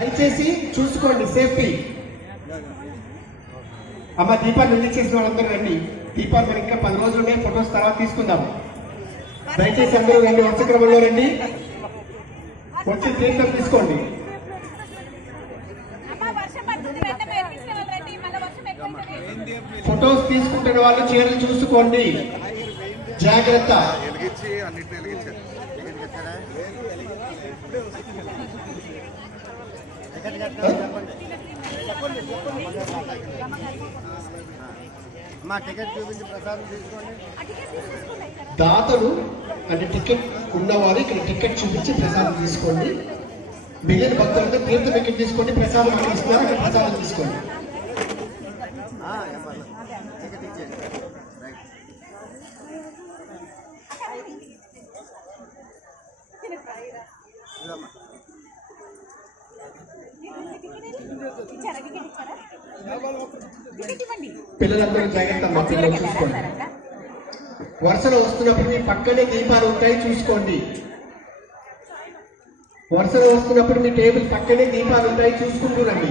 దయచేసి చూసుకోండి సేఫ్టీ. అమ్మ దీపాలు వెలిగించేసిన వాళ్ళందరూ రండి. దీపాలు మరి ఇంకా పది రోజులు ఉన్నాయి ఫొటోస్ తర్వాత తీసుకుందాం. దయచేసి అందరూ రండి వరుస క్రమంలో రండి. వచ్చి తీర్థం తీసుకోండి. ఫొటోస్ తీసుకుంటున్న వాళ్ళు చీరలు చూసుకోండి. జాగ్రత్త. మా టికెట్ చూపించి ప్రసాదం తీసుకోండి. దాతలు అంటే టికెట్ ఉన్నవారు ఇక్కడ టికెట్ చూపించి ప్రసాదం తీసుకోండి. మిగిలిన భక్తులంతా తీర్థ టికెట్ తీసుకోండి ప్రసాదం అక్కడ ప్రసాదం తీసుకోండి. పిల్లలందరూ జాగ్రత్త వరుసలో వస్తున్నప్పుడు మీ పక్కనే దీపాలు ఉంటాయి చూసుకోండి. వరుసలో వస్తున్నప్పుడు మీ టేబుల్ పక్కనే దీపాలు ఉంటాయి చూసుకుంటూ రండి.